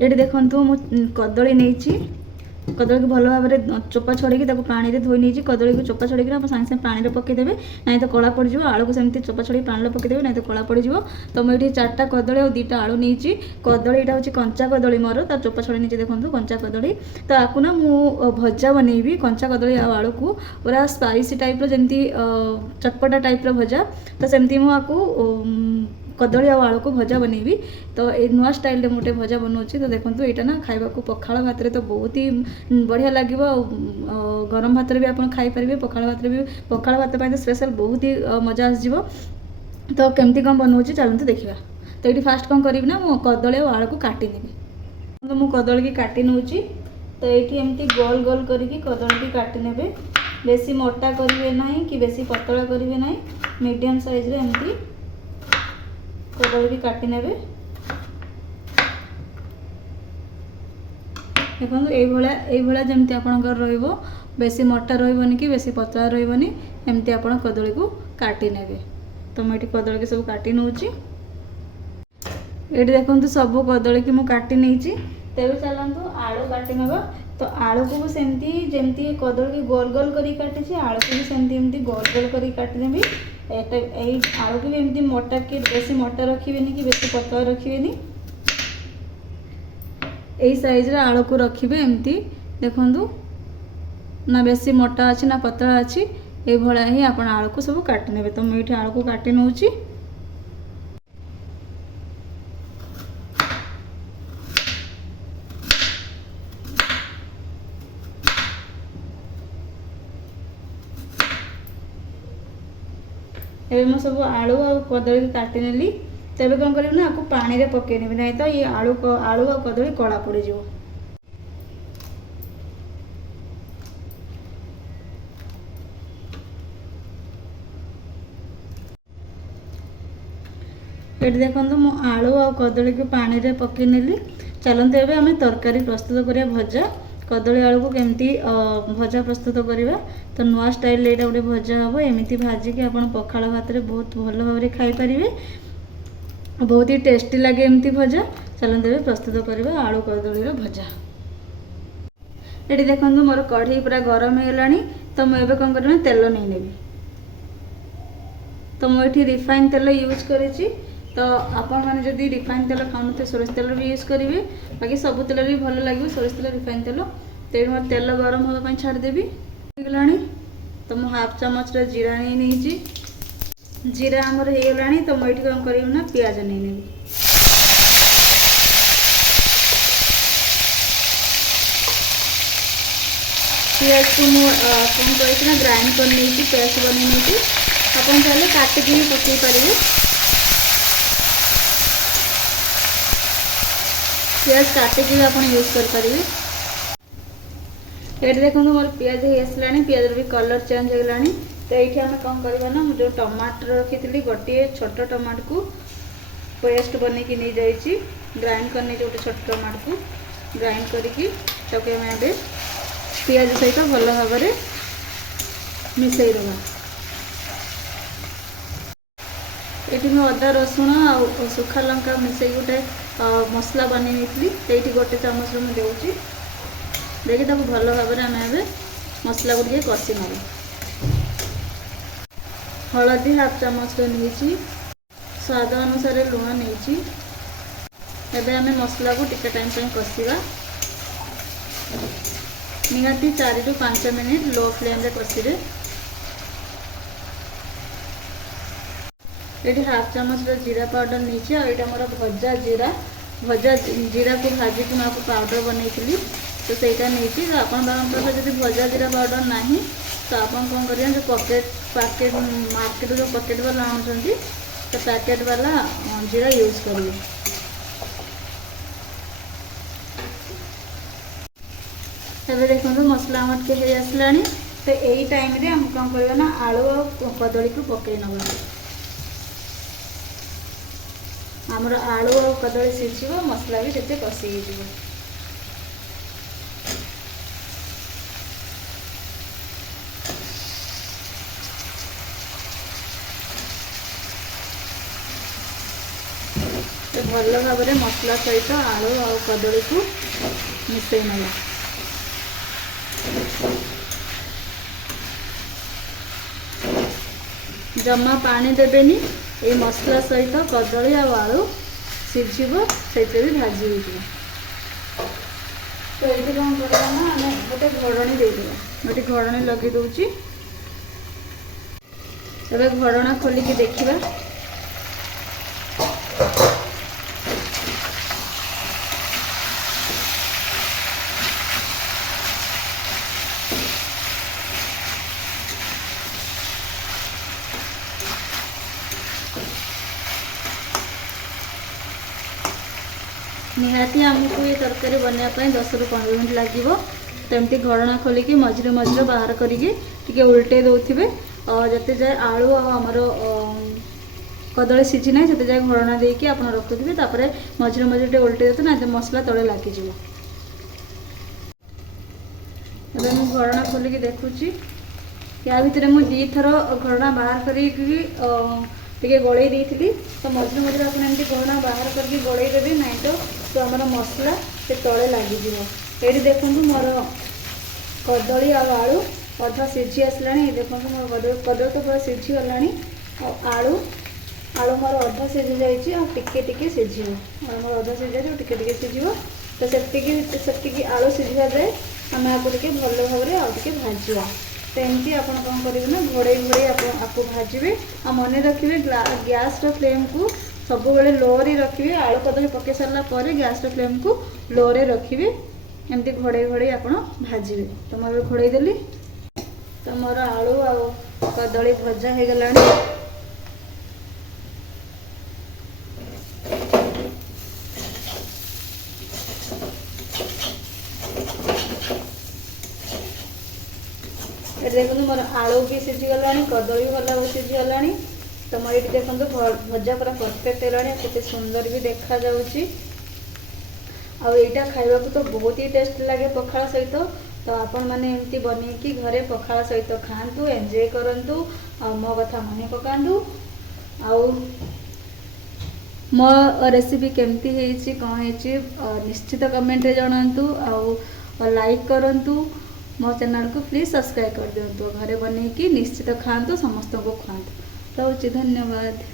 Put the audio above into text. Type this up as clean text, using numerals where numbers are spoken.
ये देखो मु कदली नहीं कदली को भल भाव में चोपा छड़े पानी में धोई नहीं कदली को चोपा छड़े आप सागे सागे पानी में पकईदेवे ना तो कला पड़ आलू को सेमती चोपा छड़ी पानी में पकईदेवे ना तो कला पड़ तो मुझे 4टा कदली और 2टा आलू नहीं कदली यहाँ हूँ कंचा कदली मोर तार चोपा छड़ी नहीं देखो कंचा कदली तो आपको ना मु भजा बनईबी कंचा कदली आलू को पूरा स्पाइसी टाइप जमी चटपटा टाइप भजा तो सेमती मुझे कदली आलू को भजा बनईबी तो ये नुआ स्टाइल मोटे भजा बनाऊँगी तो देखो यहाँ ना खावा को पखाड़ भात तो बहुत ही बढ़िया लगे गरम भात भी आप खाईपारे पखाड़ भात भी पखाड़ भात तो स्पेशल बहुत ही मजा आसो तो केमती कौन बनाऊँगी चलते देखा तो ये फास्ट कौन करी ना मु कदली और आलू को काटिनेबी तो मु कदली की काटी नौची तो ये एमती गोल गोल करके कदली की काटी नेबे बेसी मोटा करेंगे ना कि बेसी पतला करेंगे ना मीडियम साइज रे एमती कदली की काटी नेबे देखो ये जमती आपंकर बेसी मोटा रही कि बेसी पतला रही एमती आप कदली को काटी नेबे तो मुझे कदली की सब काटी नौची ये देखो सब कदली की मुझे काटी नहीं तेरे चलतु आलू काटी नवा तो आलू को सेमती जमती कदली की गोल गोल कर काटी आलू को भी सेमती गोल गोल कर काटिदेवी आलू को भी एमती मोटा कि बेसी मोटा रखिए कि बेसी पतला रखिए यही साइज रे आलू को रखिए एमती देखु ना बेसी मोटा अच्छी ना पतला अच्छी ये भाया ही आप आलू को सब काटी नेबे तो मुझे आलू को काटी नौची एवं मैं सब आलू आ कदली की काटी नेली तेरे कौन करी ना आपको पानी रे पकई नेबी नहीं तो ये आलू आ कदली कला पड़ जाए ये देखो मु आलू आ कदली को पानी रे पकई नेली चलते एवं आम तरकारी प्रस्तुत करिया भजा कदली आलू को केमती भजा प्रस्तुत करवा तो नुआ स्टाइल ये गोटे भजा हम एमती भाजिकी आप पखाड़ भात में बहुत भल भाव में खाईपारे बहुत ही टेस्टी लगे एमती भजा चलते एवं प्रस्तुत करवा आलू कदली भजा ये देखो मोर कढ़ी पूरा गरम हो तो मुझे कौन कर तेल नहीं नेबी तो मुझे रिफाइन तेल यूज करी तो आपण मैंने जब रिफाइन तेल खाऊ सोरिष तेल भी यूज करेंगे बाकी सब तेल भी भल लगे सोरिष तेल रिफाइन तेल तो मैं तेल गरम होगा छाड़देवी गला तो मुझे हाफ चामच जीरा नहीं जीरा आमर हो गला तो मुझे कौन कर पियाज नहीं नेबी पियाज को कौन कर ग्राइंड कर नहीं पेस्ट बन नहीं आप काटिक भी पकई पारे पियाज काटिक भी आप यूज करें ये देखो मोर पियाज हो आसला पियाज भी कलर चेंज हो गला तो ये आम कौन करवा ना जो टमाटर रखी थी गोटे छोट टमाटर को पेस्ट बन की नहीं जाइए ग्राइंड करने गोटे छोट टमाटर को ग्राइंड करके पियाज सहित भल भाव में मिसई देवा ये मैं अदा रसुण आ सुखा लंका मिसई गोटे मसला बनी थी गोटे चामच में देती देखिए भल भाव में आम मसला को कषि नवा हलदी हाफ चामच नहीं स्वाद अनुसार लुण नहीं एवं आम मसला को टिके टाइम कषा निहाती 4 ରୁ 5 मिनिट लो फ्लेम रे कषिरे ये हाफ चामच जीरा पाउडर नहीं और मोर भजा जीरा को भाजी मैं आपको पाउडर बनई तो सहीटा नहीं तो आप जब भजा जीरा पाउडर ना तो आप कौन करें जो पैकेट मार्केट जो पैकेट वाला आनुंट तो पैकेट वाला जीरा यूज करेंगे तब देखो मसला आम टे हो आसला तो यही टाइम रे हम कौन करवा ना आलू और कदली को पकई नवा आमर आलू और कदली सीझ मसला भी से कषि हो ଭଲ ଭାବରେ ମସଲା ସହିତ ଆଳୁ ଆଉ କଦଳୀକୁ ମିଶାଇ ନେବା। ଜମା ପାଣି ଦେବେନି। ଏଇ ମସଲା ସହିତ କଦଳୀ ଆଉ ଆଳୁ ସିଝିବ, ସେଇଥିରେ ବି ଭାଜି ହେଇଯିବ। ତ ଏଇଠି କ'ଣ କରିବା ନା ଆମେ ଗୋଟେ ଘୋଡ଼ଣୀ ଦେଇଦେବା। ଗୋଟେ ଘୋଡ଼ଣୀ ଲଗାଇ ଦେଉଛି। ଏବେ ଘୋଡ଼ଣା ଖୋଲିକି ଦେଖିବା। ନିହାତି ଆମକୁ ଏ ତରକାରୀ ବନେଇବା ପାଇଁ 10ରୁ 15 ମିନିଟ୍ ଲାଗିବ। ତ ଏମିତି ଘୋଡ଼ଣା ଖୋଲିକି ମଝିରେ ମଝିରେ ବାହାର କରିକି ଟିକେ ଉଲଟେଇ ଦେଉଥିବେ। ଯେତେ ଯାଏ ଆଳୁ ଆଉ ଆମର କଦଳୀ ସିଝି ନାହିଁ ସେତେ ଯାଏ ଘୋଡ଼ଣା ଦେଇକି ଆପଣ ରଖୁଥିବେ। ତାପରେ ମଝିରେ ମଝିରେ ଟିକେ ଉଲଟେଇ ଦେଉଥିବେ, ନା ମସଲା ତଳେ ଲାଗିଯିବ। ଏବେ ମୁଁ ଘୋଡ଼ଣା ଖୋଲିକି ଦେଖୁଛି। ୟା ଭିତରେ ମୁଁ 2 ଥର ଘୋଡ଼ଣା ବାହାର କରିକି ଟିକେ ଗୋଳେଇ ଦେଇଥିଲି। ତ ମଝିରେ ମଝିରେ ଆପଣ ଏମିତି ଘୋଡ଼ଣା ବାହାର କରିକି ଗୋଳେଇ ଦେବେ, ନାହିଁ ତ ଆମର ମସଲା ସେ ତଳେ ଲାଗିଯିବ। ଏଇଠି ଦେଖନ୍ତୁ ମୋର କଦଳୀ ଆଉ ଆଳୁ ଅଧା ସିଝି ଆସିଲାଣି। ଦେଖନ୍ତୁ ମୋର କଦଳୀ ତ ପୁରା ସିଝିଗଲାଣି। ଆଉ ଆଳୁ ମୋର ଅଧା ସିଝି ଯାଇଛି, ଆଉ ଟିକେ ଟିକେ ସିଝିବ। ଆଉ ମୋର ଅଧା ସିଝି ଯାଇଛି, ଟିକେ ଟିକେ ସିଝିବ। ତ ସେତିକି ଆଳୁ ସିଝିବା ଯାଏ ଆମେ ଆକୁ ଟିକେ ଭଲ ଭାବରେ ଆଉ ଟିକେ ଭାଜିବା। ତ ଏମିତି ଆପଣ କ'ଣ କରିବେ ନା ଘୋଡ଼େଇ ଆପଣ ଆକୁ ଭାଜିବେ। ଆଉ ମନେ ରଖିବେ ଗ୍ୟାସ୍ର ଫ୍ଲେମ୍କୁ ସବୁବେଳେ ଲୋରେ ରଖିବେ। ଆଳୁ କଦଳୀ ପକାଇ ସାରିଲା ପରେ ଗ୍ୟାସ୍ର ଫ୍ଲେମ୍କୁ ଲୋରେ ରଖିବେ। ଏମିତି ଘୋଡ଼େଇ ଆପଣ ଭାଜିବେ। ତ ମୁଁ ଏବେ ଘୋଡ଼େଇ ଦେଲି। ତ ମୋର ଆଳୁ ଆଉ କଦଳୀ ଭଜା ହେଇଗଲାଣି। ଏଠି ଦେଖନ୍ତୁ ମୋର ଆଳୁ ବି ସିଝିଗଲାଣି, କଦଳୀ ଭଲ ଭାବରେ ସିଝିଗଲାଣି। ତ ମୋର ଏଠି ଦେଖନ୍ତୁ ଭଜା ପୁରା ପରଫେକ୍ଟ ହେଲାଣି। କେତେ ସୁନ୍ଦର ବି ଦେଖାଯାଉଛି। ଆଉ ଏଇଟା ଖାଇବାକୁ ତ ବହୁତ ହି ଟେଷ୍ଟ ଲାଗେ ପଖାଳ ସହିତ। ତ ଆପଣମାନେ ଏମିତି ବନେଇକି ଘରେ ପଖାଳ ସହିତ ଖାଆନ୍ତୁ, ଏନ୍ଜୟ କରନ୍ତୁ। ଆଉ ମୋ କଥା ମନେ ପକାନ୍ତୁ। ଆଉ ମୋ ରେସିପି କେମିତି ହେଇଛି କ'ଣ ହେଇଛି ନିଶ୍ଚିତ କମେଣ୍ଟରେ ଜଣାନ୍ତୁ। ଆଉ ଲାଇକ୍ କରନ୍ତୁ। ମୋ ଚ୍ୟାନେଲକୁ ପ୍ଲିଜ୍ ସବସ୍କ୍ରାଇବ୍ କରିଦିଅନ୍ତୁ। ଘରେ ବନେଇକି ନିଶ୍ଚିତ ଖାଆନ୍ତୁ, ସମସ୍ତଙ୍କୁ ଖୁଆନ୍ତୁ। ରହୁଛି, ଧନ୍ୟବାଦ।